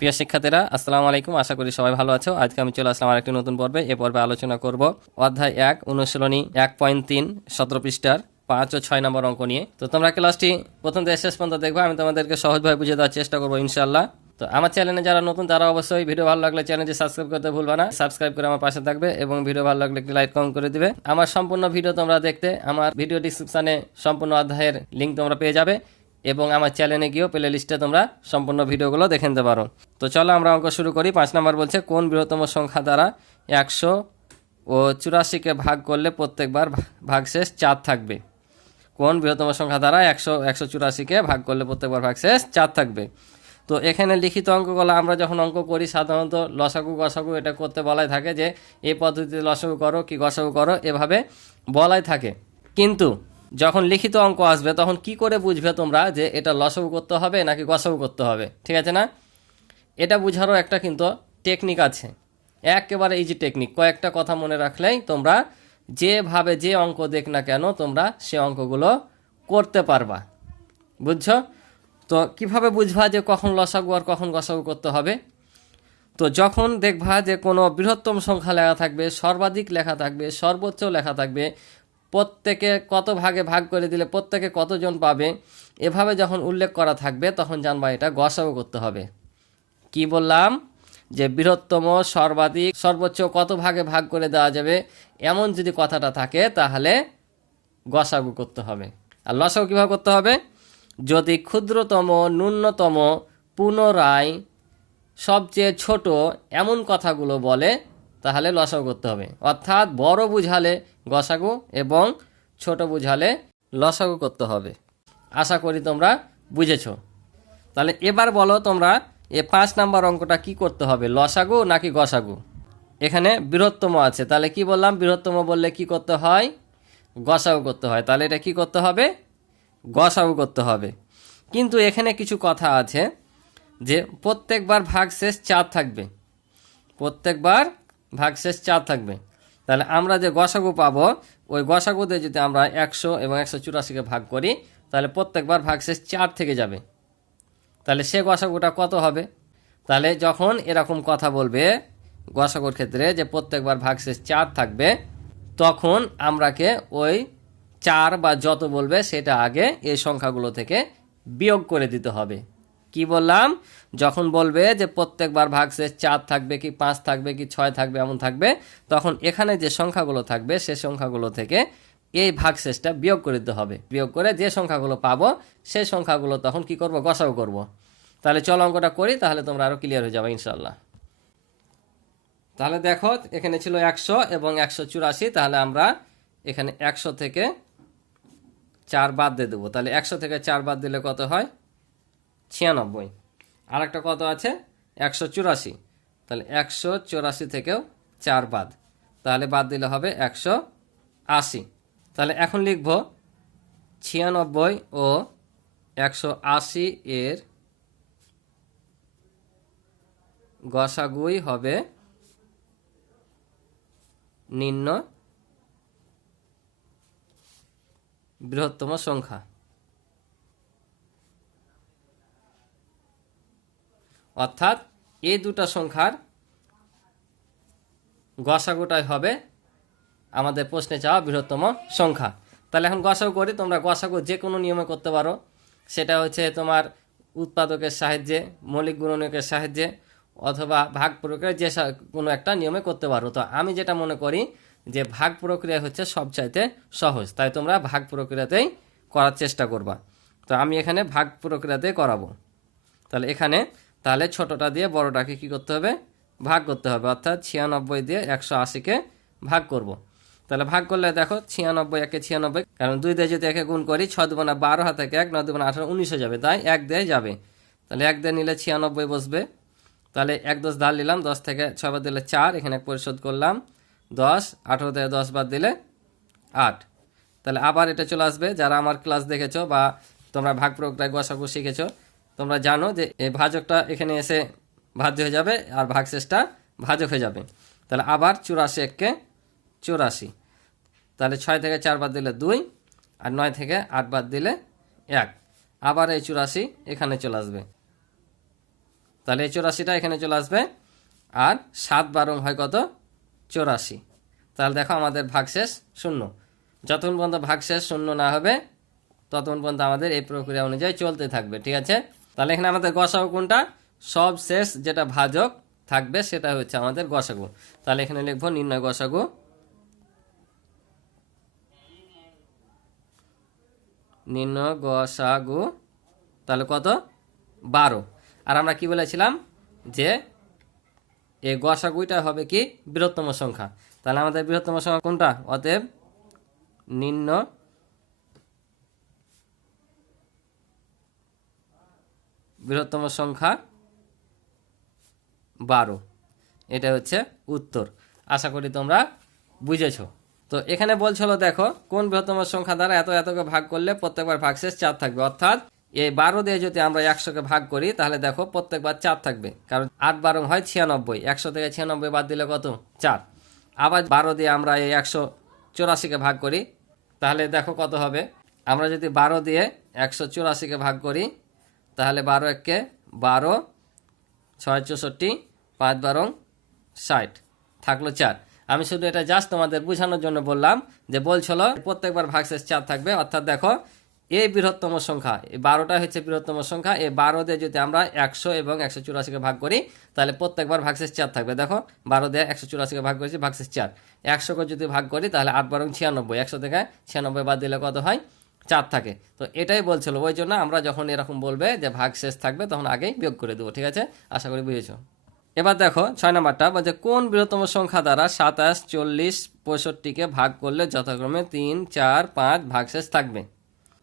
প্রিয় শিক্ষার্থীরা, আসসালামু আলাইকুম। আশা করি সবাই ভালো আছো। আজকে আমি চলে আসলাম আরেকটি নতুন পর্বে। এ পর্বে আলোচনা করব অধ্যায় এক, অনুশীলনী এক পয়েন্ট তিন, সতেরো পৃষ্ঠার পাঁচ ও ছয় নম্বর অঙ্ক নিয়ে। তো তোমরা ক্লাসটি প্রথম থেকে শেষ পর্যন্ত দেখব, আমি তোমাদেরকে সহজভাবে বুঝিয়ে দেওয়ার চেষ্টা করব ইনশাল্লাহ তো আমার চ্যানেলে যারা নতুন, তারা অবশ্যই ভিডিও ভালো লাগলে চ্যানেলটি সাবস্ক্রাইব করতে ভুলবা না। সাবস্ক্রাইব করে আমার পাশে থাকবে এবং ভিডিও ভালো লাগলে একটি লাইক, কমেন্ট করে দিবে। আমার সম্পূর্ণ ভিডিও তোমরা দেখতে, আমার ভিডিও ডিসক্রিপশানে সম্পূর্ণ অধ্যায়ের লিঙ্ক তোমরা পেয়ে যাবে। এবং আমার চ্যানেলে গিয়েও প্লে লিস্টে তোমরা সম্পূর্ণ ভিডিওগুলো দেখে নিতে পারো। তো চলো আমরা অঙ্ক শুরু করি। পাঁচ নম্বর বলছে, কোন বৃহত্তম সংখ্যা দ্বারা একশো ও চুরাশিকে ভাগ করলে প্রত্যেকবার ভাগশেষ চার থাকবে? কোন বৃহত্তম সংখ্যা দ্বারা একশো একশো চুরাশিকে ভাগ করলে প্রত্যেকবার ভাগশেষ চার থাকবে? তো এখানে লিখিত অঙ্কগুলো আমরা যখন অঙ্ক করি, সাধারণত লসাগু, গসাগু এটা করতে বলাই থাকে যে এই পদ্ধতিতে লসাগু করো কি গসাগু করো, এভাবে বলাই থাকে। কিন্তু যখন লিখিত অঙ্ক আসবে, তখন কি করে বুঝবে তোমরা যে এটা লসাগু করতে হবে নাকি গসাগু করতে হবে? ঠিক আছে না? এটা বুঝারও একটা কিন্তু টেকনিক আছে। একেবারে ইজি টেকনিক কয়েকটা কথা মনে রাখলেই তোমরা যেভাবে যে অঙ্ক দেখ না কেন, তোমরা সে অঙ্কগুলো করতে পারবা। বুঝছ? তো কীভাবে বুঝবা যে কখন লসাগু আর কখন গসাগু করতে হবে? তো যখন দেখবা যে কোনো বৃহত্তম সংখ্যা লেখা থাকবে, সর্বাধিক লেখা থাকবে, সর্বোচ্চ লেখা থাকবে প্রত্যেকে কত ভাগে ভাগ করে দিলে প্রত্যেকে কতজন পাবে? এভাবে যখন উল্লেখ করা থাকবে, তখন জানবা এটা গসাগু করতে হবে। কি বললাম? যে বৃহত্তম, সর্বাধিক, সর্বোচ্চ কত ভাগে ভাগ করে দেওয়া যাবে? এমন যদি কথাটা থাকে, তাহলে গসাগু করতে হবে। আর লসাগু কীভাবে করতে হবে? যদি ক্ষুদ্রতম, ন্যূনতম, পুনরায় সবচেয়ে ছোট এমন কথাগুলো বলে তাহলে লসাগু করতে হবে। অর্থাৎ বড় বুঝালে গসাগু এবং ছোট বুঝালে লসাগু করতে হবে। আশা করি তোমরা বুঝেছ। তাহলে এবার বলো তোমরা এ পাঁচ নাম্বার অঙ্কটা কি করতে হবে, লসাগু নাকি গসাগু? এখানে বৃহত্তম আছে। তাহলে কি বললাম? বৃহত্তম বললে কি করতে হয়? গসাগু করতে হয়। তাহলে এটা কি করতে হবে? গসাগু করতে হবে। কিন্তু এখানে কিছু কথা আছে যে প্রত্যেকবার ভাগ শেষ চার থাকবে। প্রত্যেকবার ভাগশেষ চার থাকবে। তাহলে আমরা যে গসাগু পাবো, ওই গসাগুতে যদি আমরা একশো এবং একশো চুরাশিকে ভাগ করি, তাহলে প্রত্যেকবার ভাগশেষ চার থেকে যাবে। তাহলে সে গসাগুটা কত হবে? তাহলে যখন এরকম কথা বলবে গসাগুর ক্ষেত্রে যে প্রত্যেকবার ভাগশেষ চার থাকবে, তখন আমরাকে ওই চার বা যত বলবে সেটা আগে এই সংখ্যাগুলো থেকে বিয়োগ করে দিতে হবে। কি বললাম? যখন বলবে যে প্রত্যেকবার ভাগশেষ চার থাকবে কি পাঁচ থাকবে কি ছয় থাকবে এমন থাকবে, তখন এখানে যে সংখ্যাগুলো থাকবে সে সংখ্যাগুলো থেকে এই ভাগশেষটা বিয়োগ করে দিতে হবে। বিয়োগ করে যে সংখ্যাগুলো পাবো, সেই সংখ্যাগুলো তখন কি করব? গসাও করব। তাহলে চল অঙ্কটা করি, তাহলে তোমরা আরও ক্লিয়ার হয়ে যাবে ইনশাল্লাহ তাহলে দেখো, এখানে ছিল একশো এবং একশো চুরাশি, তাহলে আমরা এখানে একশো থেকে চার বাদ দিয়ে দেবো। তাহলে একশো থেকে চার বাদ দিলে কত হয়? ছিয়ানব্বই। আর একটা কত আছে? একশো চুরাশি। তাহলে একশো চুরাশি থেকেও চার বাদ। তাহলে বাদ দিলে হবে একশো আশি। তাহলে এখন লিখব ছিয়ানব্বই ও একশো আশি এর গসাগুই হবে নিম্ন বৃহত্তম সংখ্যা। অর্থাৎ এই দুটো সংখ্যার গসাগুটাই হবে আমাদের প্রশ্নে চাওয়া বৃহত্তম সংখ্যা। তাহলে এখন গসাগু করি, তোমরা গসাগু যে কোনো নিয়মে করতে পারো। সেটা হচ্ছে তোমার উৎপাদকের সাহায্যে, মৌলিক গুণনীয়কের সাহায্যে অথবা ভাগ প্রক্রিয়া যে কোনো একটা নিয়মে করতে পারো। তো আমি যেটা মনে করি যে ভাগ প্রক্রিয়া হচ্ছে সবচাইতে সহজ। তাই তোমরা ভাগ প্রক্রিয়াতেই করার চেষ্টা করবা। তো আমি এখানে ভাগ প্রক্রিয়াতেই করাবো। তাহলে এখানে তাহলে ছোটটা দিয়ে বড়টাকে কি করতে হবে? ভাগ করতে হবে। অর্থাৎ ছিয়ানব্বই দিয়ে একশো আশিকে ভাগ করব। তাহলে ভাগ করলে দেখো ছিয়ানব্বই একে ছিয়ানব্বই, কারণ দুই দিয়ে যদি একে গুণ করি ছয় দুবানা বারো হাতে এক, নয় দুবানা আঠারো উনিশ যাবে। তাই এক দিয়ে যাবে। তাহলে এক দিয়ে নিলে ছিয়ানব্বই বসবে। তাহলে এক দশ ধার নিলাম, দশ থেকে ছয় বাদ দিলে চার, এখানে পরিশোধ করলাম। দশ, আঠেরো থেকে দশ বাদ দিলে আট। তাহলে আবার এটা চলে আসবে। যারা আমার ক্লাস দেখেছ বা তোমরা ভাগ প্রক্রিয়া গসাগু শিখেছো তোমরা জানো যে এই ভাজকটা এখানে এসে ভাজ্য হয়ে যাবে আর ভাগশেষটা ভাজক হয়ে যাবে। তাহলে আবার চুরাশি এককে চুরাশি। তাহলে ছয় থেকে চার বাদ দিলে দুই আর নয় থেকে আট বাদ দিলে এক। আবার এই চুরাশি এখানে চলে আসবে। তাহলে এই চুরাশিটা এখানে চলে আসবে আর সাত বারং হয় কত? চৌরাশি। তাহলে দেখো আমাদের ভাগশেষ শূন্য। যতক্ষণ পর্যন্ত ভাগশেষ শূন্য না হবে, ততক্ষণ পর্যন্ত আমাদের এই প্রক্রিয়া অনুযায়ী চলতে থাকবে, ঠিক আছে? তাহলে এখানে আমাদের গসাগু কোনটা? সব শেষ যেটা ভাজক থাকবে সেটা হচ্ছে আমাদের গসাগু। তাহলে এখানে লিখব নির্ণয় গসাগু। নির্ণয় গসাগু, তাহলে কত? বারো। আর আমরা কি বলেছিলাম? যে এই গসাগুইটা হবে কি বৃহত্তম সংখ্যা। তাহলে আমাদের বৃহত্তম সংখ্যা কোনটা? অতএব নিম্ন বৃহত্তম সংখ্যা বারো। এটা হচ্ছে উত্তর। আশা করি তোমরা বুঝেছ। তো এখানে বলছিল, দেখো, কোন বৃহত্তম সংখ্যা দ্বারা এত এতকে ভাগ করলে প্রত্যেকবার ভাগশেষ চার থাকবে? অর্থাৎ এই বারো দিয়ে যদি আমরা একশোকে ভাগ করি, তাহলে দেখো প্রত্যেকবার চার থাকবে। কারণ আট বারো হয় ছিয়ানব্বই। একশো থেকে ছিয়ানব্বই বাদ দিলে কত? চার। আবার বারো দিয়ে আমরা এই একশো চৌরাশিকে ভাগ করি, তাহলে দেখো কত হবে? আমরা যদি বারো দিয়ে একশো চুরাশিকে ভাগ করি তাহলে বারো এককে বারো, ছয় চৌষট্টি, পাঁচ বারো ষাট। থাকল চার। আমি শুধু এটা জাস্ট তোমাদের বোঝানোর জন্য বললাম যে বলছিল প্রত্যেকবার ভাগশেষ চার থাকবে। অর্থাৎ দেখো, এই বৃহত্তম সংখ্যা, এই বারোটা হচ্ছে বৃহত্তম সংখ্যা। এই বারো দিয়ে যদি আমরা একশো এবং একশো চুরাশিকে ভাগ করি, তাহলে প্রত্যেকবার ভাগশেষ চার থাকবে। দেখো, বারো দিয়ে একশো চুরাশিকে ভাগ করেছি, ভাগশেষ চার। একশোকে যদি ভাগ করি, তাহলে আট বারো ছিয়ানব্বই। একশো থেকে ছিয়ানব্বই বাদ দিলে কত হয়? চার থাকে। তো এটাই বলছিল। ওই জন্য আমরা যখন এরকম বলবে যে ভাগ শেষ থাকবে, তখন আগেই বিয়োগ করে দেবো, ঠিক আছে? আশা করি বুঝেছ? এবার দেখো, ছয় নম্বরটা বলছে, কোন বৃহত্তম সংখ্যা দ্বারা সাতাশ, চল্লিশ, পঁয়ষট্টিকে ভাগ করলে যথাক্রমে তিন, চার, পাঁচ ভাগশেষ থাকবে?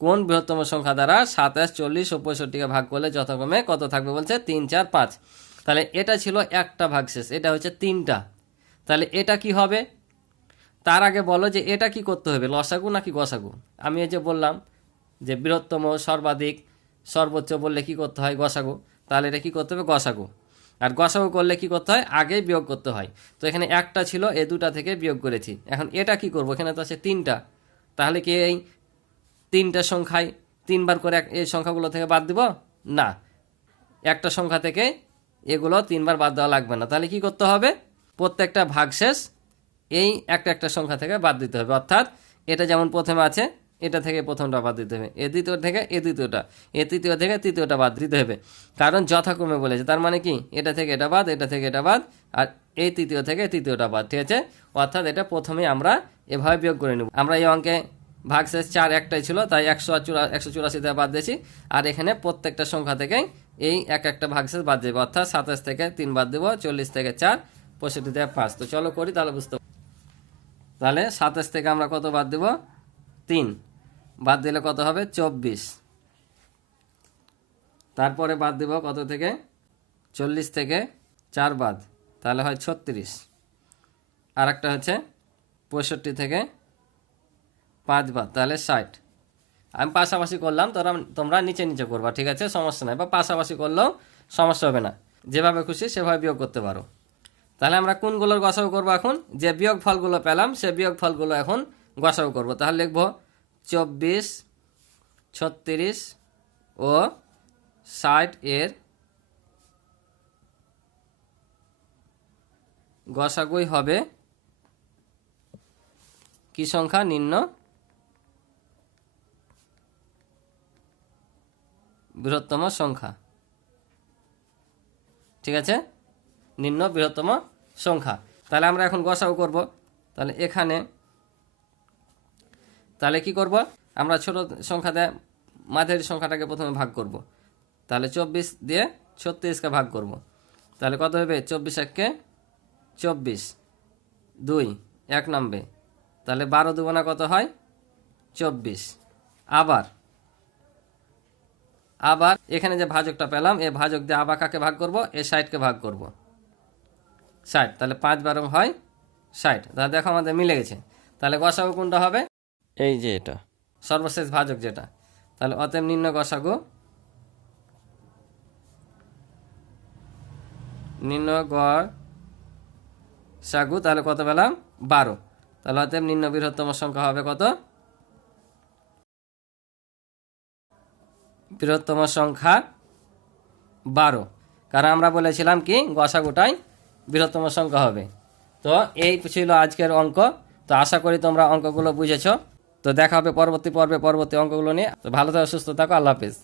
কোন বৃহত্তম সংখ্যা দ্বারা সাতাশ, চল্লিশ ও পঁয়ষট্টিকে ভাগ করলে যথাক্রমে কত থাকবে বলছে? তিন, চার, পাঁচ। তাহলে এটা ছিল একটা ভাগশেষ এটা হচ্ছে তিনটা। তাহলে এটা কি হবে? তার আগে বলো যে এটা কি করতে হবে, লসাগু নাকি গসাগু? আমি এই যে বললাম যে বৃহত্তম, সর্বাধিক, সর্বোচ্চ বললে কি করতে হয়, গসাগু। তাহলে এটা কি করতে হবে, গসাগু। আর গসাগু করলে কি করতে হয়, আগেই বিয়োগ করতে হয়। তো এখানে একটা ছিল, এ দুটা থেকে বিয়োগ করেছি। এখন এটা কি করব? এখানে তো আছে তিনটা। তাহলে কি এই তিনটা সংখ্যায় তিনবার করে এই সংখ্যাগুলো থেকে বাদ দিব? না। একটা সংখ্যা থেকে এগুলো তিনবার বাদ দেওয়া লাগবে না। তাহলে কি করতে হবে? প্রত্যেকটা ভাগশেষ এই একটা একটা সংখ্যা থেকে বাদ দিতে হবে। অর্থাৎ এটা যেমন প্রথমে আছে, এটা থেকে প্রথমটা বাদ দিতে হবে। এ দ্বিতীয় থেকে এ দ্বিতীয়টা, এ তৃতীয় থেকে তৃতীয়টা বাদ দিতে হবে। কারণ যথাক্রমে বলেছে, তার মানে কি? এটা থেকে এটা বাদ, এটা থেকে এটা বাদ, আর এই তৃতীয় থেকে তৃতীয়টা বাদ, ঠিক আছে? অর্থাৎ এটা প্রথমে আমরা এভাবে বিয়োগ করে নেব। আমরা এই অঙ্কে ভাগশেষ চার একটাই ছিল, তাই একশো চুরা একশো চুরাশি থেকে বাদ দিয়েছি। আর এখানে প্রত্যেকটা সংখ্যা থেকে এই এক একটা ভাগশেষ বাদ দেবো। অর্থাৎ সাতাশ থেকে তিন বাদ দেবো, চল্লিশ থেকে চার, পঁয়ষট্টি থেকে পাঁচ। তো চলো করি, তাহলে বুঝতে। তাহলে সাতাশ থেকে আমরা কত বাদ দেব? তিন। বাদ দিলে কত হবে? চব্বিশ। তারপরে বাদ দেব কত থেকে? চল্লিশ থেকে চার বাদ। তাহলে হয় ছত্রিশ। আর একটা হচ্ছে পঁয়ষট্টি থেকে পাঁচ বাদ। তাহলে ষাট। আমি পাশাপাশি করলাম, তোরা, তোমরা নিচে নিচে করবা, ঠিক আছে? সমস্যা নাই। বা পাশাপাশি করলেও সমস্যা হবে না। যেভাবে খুশি সেভাবে বিয়োগ করতে পারো। তাহলে আমরা কোনগুলোর গসাগু করব এখন? যে বিয়োগ ফলগুলো পেলাম, সে বিয়োগ ফলগুলো এখন গসাগু করব। তাহলে লিখব চব্বিশ, ছত্রিশ ও ষাট এর গসাগুই হবে কি সংখ্যা? নিম্ন। বৃহত্তম সংখ্যা। ঠিক আছে? নিম্ন বৃহত্তম সংখ্যা। তাহলে আমরা এখন গসাও করব। তাহলে এখানে তাহলে কি করব? আমরা ছোট সংখ্যা দিয়ে মাঝারি সংখ্যাটাকে প্রথমে ভাগ করব। তাহলে চব্বিশ দিয়ে ছত্রিশকে ভাগ করব। তাহলে কত হবে? চব্বিশ এককে চব্বিশ। দুই, এক নামবে। তাহলে বারো দুগুণা কত হয়? চব্বিশ। আবার আবার এখানে যে ভাজকটা পেলাম এই ভাজক দিয়ে আবার কাকে ভাগ করব? এ সাইডকে ভাগ করব। ষাট। তাহলে পাঁচ বারো হয় ষাট। তাহলে দেখো আমাদের মিলে গেছে। তাহলে গসাগু কোনটা হবে? এই যে এটা। সর্বশেষ ভাজক যেটা। তাহলে অতএব নিম্ন গসাগু। নিম্ন গড় সাগু তাহলে কত পেলাম? বারো। তাহলে অতএব নিম্ন বৃহত্তম সংখ্যা হবে কত? বৃহত্তম সংখ্যা বারো। কারণ আমরা বলেছিলাম কি গসাগুটাই বৃহত্তম সংখ্যা হবে। তো এই ছিল আজকের অঙ্ক। তো আশা করি তোমরা অঙ্কগুলো বুঝেছ। তো দেখা হবে পরবর্তী পর্বে পরবর্তী অঙ্কগুলো নিয়ে। তো ভালো থাকো, সুস্থ থাকো, আল্লাহ হাফিজ।